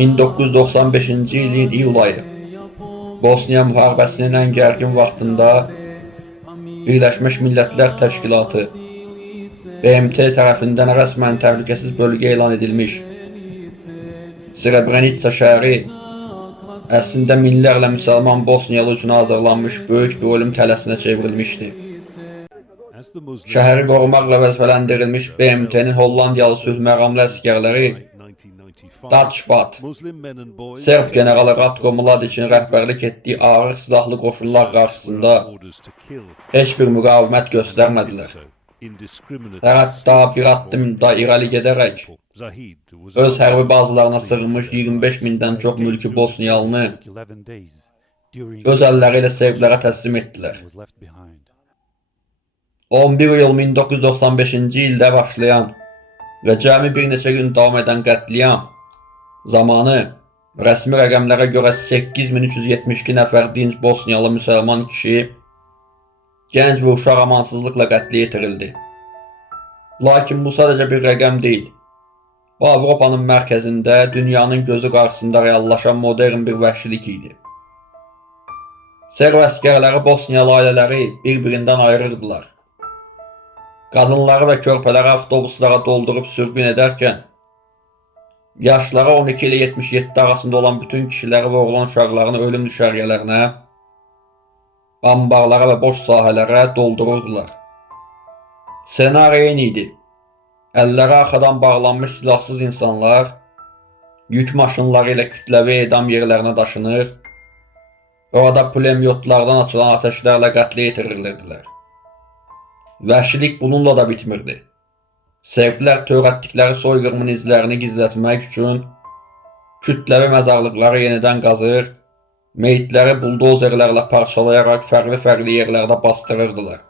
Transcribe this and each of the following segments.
1995-ci ilin iyul ayı Bosniya müharibəsinin ən gərgin vaxtında Birləşmiş Millətlər Təşkilatı BMT tərəfindən rəsmən təhlükəsiz bölgə elan edilmiş Srebrenica şəhəri əslində minlərlə müsəlman Bosniyalı üçün hazırlanmış böyük bir ölüm tələsinə çevrilmişdi. Şəhəri qorumakla vəzifələndirilmiş BMT-nin Hollandiyalı sülh məqamlı əsgərləri Daçbat, Serb generalı Ratko Mladiçin rəhbərlik etdiyi ağır silahlı qoşullar qarşısında heç bir müqavimət göstərmədilər. Hətta bir addım da irəli gedərək öz hərbi bazılarına sığınmış 25 mindən çox mülki Bosniyalını öz əlləri ilə serblərə təslim etdilər. 11 iyul 1995-ci ildə başlayan və cəmi bir neçə gün davam edən qətliam zamanı rəsmi rəqəmlərə görə 8372 nəfər dinc Bosniyalı müsəlman kişi, gənc və uşaq amansızlıqla qətlə yetirildi. Lakin bu sadəcə bir rəqəm deyil. Bu Avropanın mərkəzində, dünyanın gözü qarşısında reallaşan modern bir vəhşilik idi. Serb əsgərləri Bosniyalı ailələri bir-birindən ayırırdılar. Qadınları və körpələri avtobuslara doldurub sürgün edərkən, yaşları 12 ilə 77 arasında olan bütün kişiləri və oğlan uşaqlarını ölüm düşərgələrinə, ambarlara və boş sahələrə doldururdular. Senari eyni idi. Əlləri arxadan bağlanmış silahsız insanlar yük maşınları ilə kütləvi edam yerlərinə daşınır, orada pulemyotlardan açılan ateşlərlə qətlə yetirirdilər. Vəhşilik bununla da bitmirdi. Serblər törətdikləri soyqırımın izlərini gizlətmək üçün kütləvi məzarlıqları yenidən qazır, meyitləri buldozerlərlə parçalayaraq fərqli yerlərdə bastırırdılar.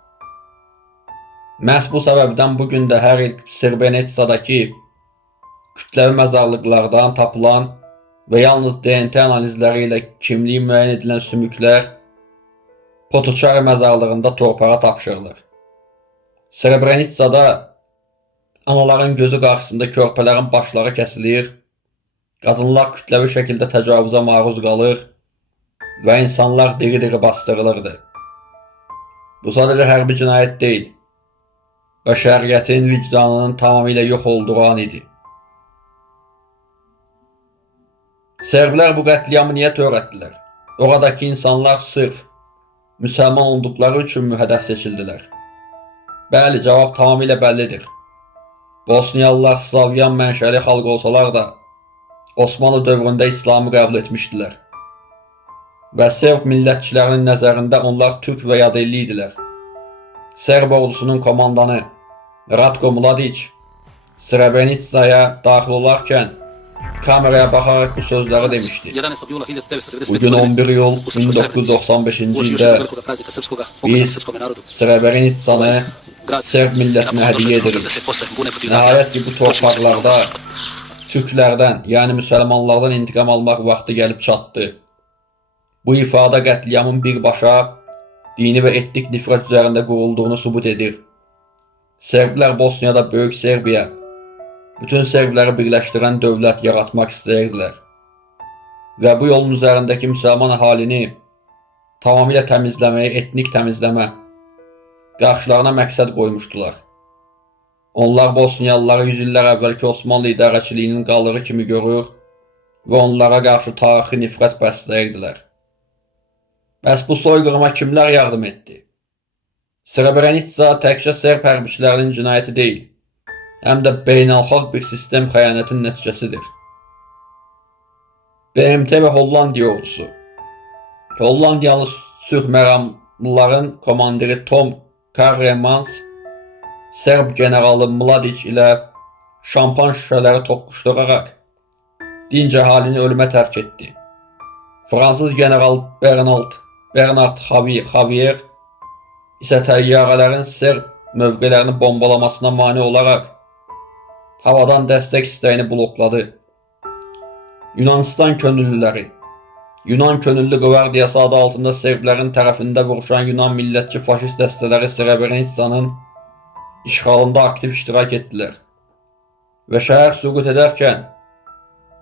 Məhz bu səbəbdən bugün də hər il Srebrenicadakı kütləvi məzarlıqlardan tapılan və yalnız DNT analizləri ilə kimliyi müəyyən edilən sümüklər Potoçari məzarlığında torpağa tapşırılır. Srebrenicada anaların gözü qarşısında körpələrin başları kəsilir, qadınlar kütləvi şəkildə təcavüzə maruz qalır və insanlar diri-diri bastırılırdı. Bu sadəcə hərbi cinayət deyil, bəşəriyyətin vicdanının tamamilə yox olduğu an idi. Serblər bu qətliamı niyə törətdilər? Oradakı insanlar sırf müsəlman olduqları üçün mü hədəf seçildilər? Bəli, cavab tamamilə bəllidir. Bosniyalılar Slavyan mənşəli xalq olsalar da, Osmanlı dövründə İslamı qəbul etmişdilər. Və Serb millətçilərinin nəzərində onlar türk və yadelli idilər. Serb ordusunun komandanı Ratko Mladiç Srebrenicaya daxil olarkən kameraya baxaraq bu sözləri demişdi. Bugün 11 iyul 1995-ci ildə biz Srebrenicanı Serb millətinə hədiyyə edirik. Nəhayət ki, bu torpaqlarda türklərdən, yəni müsəlmanlardan intiqam almaq vaxtı gəlib çatdı. Bu ifadə qətliamın birbaşa dini və etnik nifrət üzərində qurulduğunu sübut edir. Serblər Bosniyada Böyük Serbiya, bütün serbləri birləşdirən dövlət yaratmaq istəyirdilər. Və bu yolun üzərindəki müsəlman əhalini tamamilə təmizləməyə, etnik təmizləmə qarşılarına məqsəd qoymuşdular. Onlar Bosniyalıları 100 illər əvvəlki Osmanlı idarəçiliyinin qalığı kimi görür və onlara qarşı tarixi nifrət bəsləyirdilər. Bəs bu soyqırıma kimlər yardım etdi? Srebrenica təkcə Serb hərbiçilərinin cinayəti deyil, həm də beynəlxalq bir sistem xəyanətin nəticəsidir. BMT və Hollandiya ordusu Hollandiyalı sülh məqamlıların komandiri Tom Karremans Serb generalı Mladiç ilə şampan şüşələri toqquşduraraq dinc əhalini ölümə tərk etdi. Fransız general Bernard Xavier isə təyyarələrin Serb mövqələrini bombalamasına mane olaraq havadan dəstək istəyini blokladı. Yunanistan könüllüləri Yunan könüllü qvardiyası adı altında serblərin tərəfində vuruşan Yunan millətçi faşist dəstələri Srebrenicanın işğalında aktiv iştirak etdilər və şəhər süqut edərkən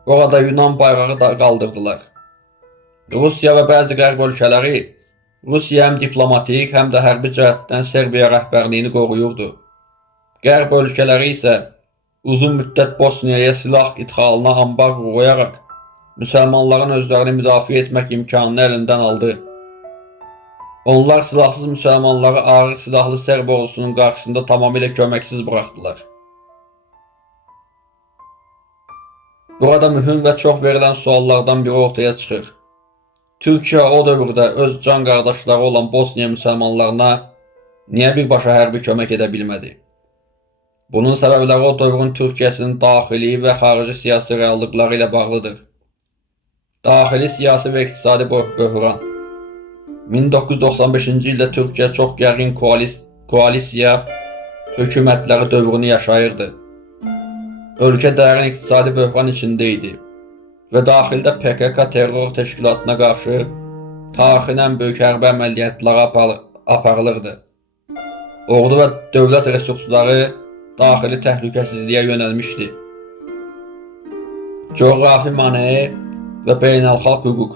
Orada Yunan bayrağı da qaldırdılar. Rusiya və bəzi qərb ölkələri Rusiya həm diplomatik, həm də hərbi cəhətdən Serbiya rəhbərliyini qoruyurdu. Qərb ölkələri isə uzun müddət Bosniyaya silah idxalına ambargo qoyaraq müsəlmanların özlərini müdafiə etmək imkanını əlindən aldı. Onlar silahsız müsəlmanları ağır silahlı Serb ordusunun qarşısında tamamilə köməksiz buraxdılar. Burada mühüm və çox verilən suallardan biri ortaya çıxır. Türkiyə o dövrdə öz can qardaşları olan Bosniya müsəlmanlarına niyə birbaşa hərbi kömək edə bilmədi? Bunun səbəbləri o dövrün Türkiyəsinin daxili və xarici siyasi reallıqları ilə bağlıdır. Daxili siyasi və iqtisadi böhran. 1995-ci ildə Türkiyə çox gərgin koalisiya hökumətləri dövrünü yaşayırdı. Ölkə dərin iqtisadi böhran içində idi və daxildə PKK terror təşkilatına qarşı tarixin ən böyük hərbi əməliyyatları aparılırdı. Ordu və dövlət resursları daxili təhlükəsizliyə yönəlmişdi. Coğrafi maneə və beynəlxalq hüquq.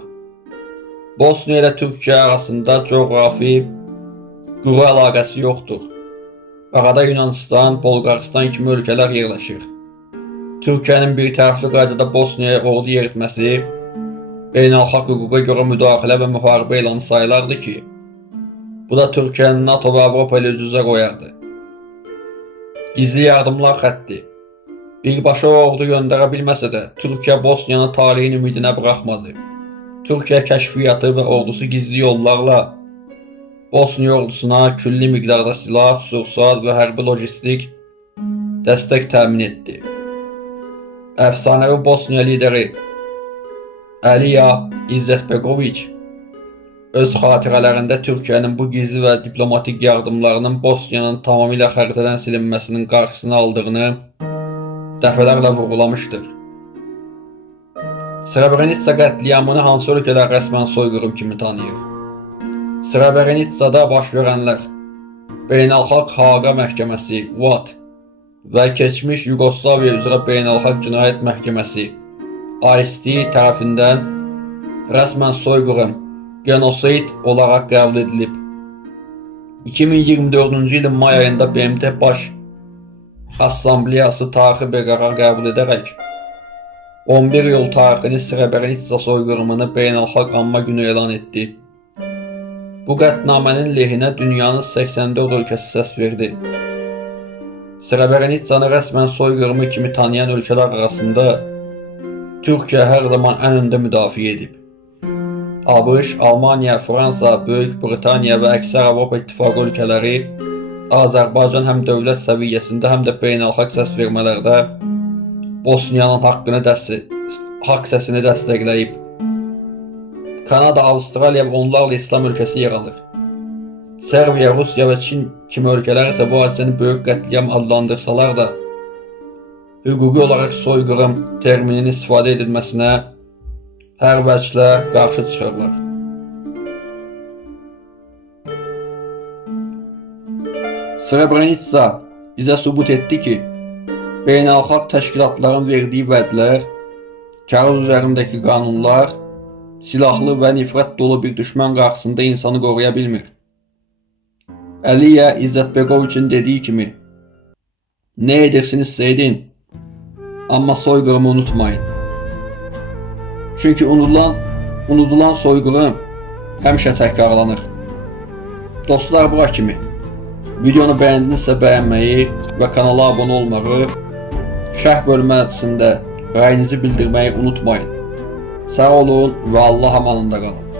Bosniya ilə Türkiyə arasında coğrafi quru əlaqəsi yoxdur. Arada Yunanistan, Bolqaristan kimi ölkələr yerləşir. Türkiyənin bir tərəfli qaydada Bosniyaya ordu yeritməsi beynəlxalq hüquqa görə müdaxilə və müharibə elanı sayılardı ki, bu da Türkiyənin NATO və Avropa ilə üz-üzə qoyardı. Gizli yardımlar xətti. Birbaşa ordu göndərə bilməsə də, Türkiyə Bosniyanı taleyin ümidinə buraxmadı. Türkiyə kəşfiyyatı və ordusu gizli yollarla Bosniya ordusuna külli miqdarda silah, sursat və hərbi lojistik dəstək təmin etdi. Əfsanəvi Bosniya lideri Alija İzzetbegoviç öz xatirələrində Türkiyənin bu gizli və diplomatik yardımlarının Bosniyanın tamamilə xəritədən silinməsinin qarşısını aldığını dəfələrlə vurğulamışdır. Srebrenitsa qətliamını hansı ölkələr rəsmən soyqırım kimi tanıyır? Srebrenitsada baş verənlər Beynəlxalq Haqa Məhkəməsi (UAT) və keçmiş Yugoslaviya üzrə Beynəlxalq Cinayət Məhkəməsi (ICC) tərəfindən rəsmən soyqırım, genosid olaraq qəbul edilib. 2024-cü ilin may ayında BMT Baş Assambleyası tarixi bir qərar qəbul edərək 11 iyul tarixini Srebrenitsa soyqırımını beynəlxalq anma günü elan etdi. Bu qətnamənin lehinə dünyanın 84 ölkəsi səs verdi. Srebrenitsanı rəsmən soyqırımı kimi tanıyan ölkələr arasında Türkiyə hər zaman ən öndə müdafiə edib. ABŞ, Almaniya, Fransa, Böyük Britaniya və əksər Avropa İttifaqı ölkələri Azərbaycan həm dövlət səviyyəsində, həm də beynəlxalq səs vermələrdə Bosniyanın haqq səsini dəstəkləyib. Kanada, Avstraliya və onlarla İslam ölkəsi yer alır. Serbiya, Rusiya və Çin kimi ölkələr isə bu hadisəni böyük qətliam adlandırsalar da, hüquqi olaraq soyqırım termininin istifadə edilməsinə hər vəclə qarşı çıxırlar. Srebrenitsa bizə sübut etdi ki, beynəlxalq təşkilatların verdiyi vədlər, kağız üzərindəki qanunlar, silahlı və nifrət dolu bir düşmən qarşısında insanı qoruya bilmir. Alija İzzetbegoviçin dediyi kimi, nə edirsinizsə edin, amma soyqırımı unutmayın. Çünki unudulan soyqırım həmişə təkrarlanır. Dostlar, bura kimi. Videonu bəyəndinizsə bəyənməyi və kanala abunə olmağı, şərh bölməsində rəyinizi bildirməyi unutmayın. Sağ olun və Allah amanında qalın.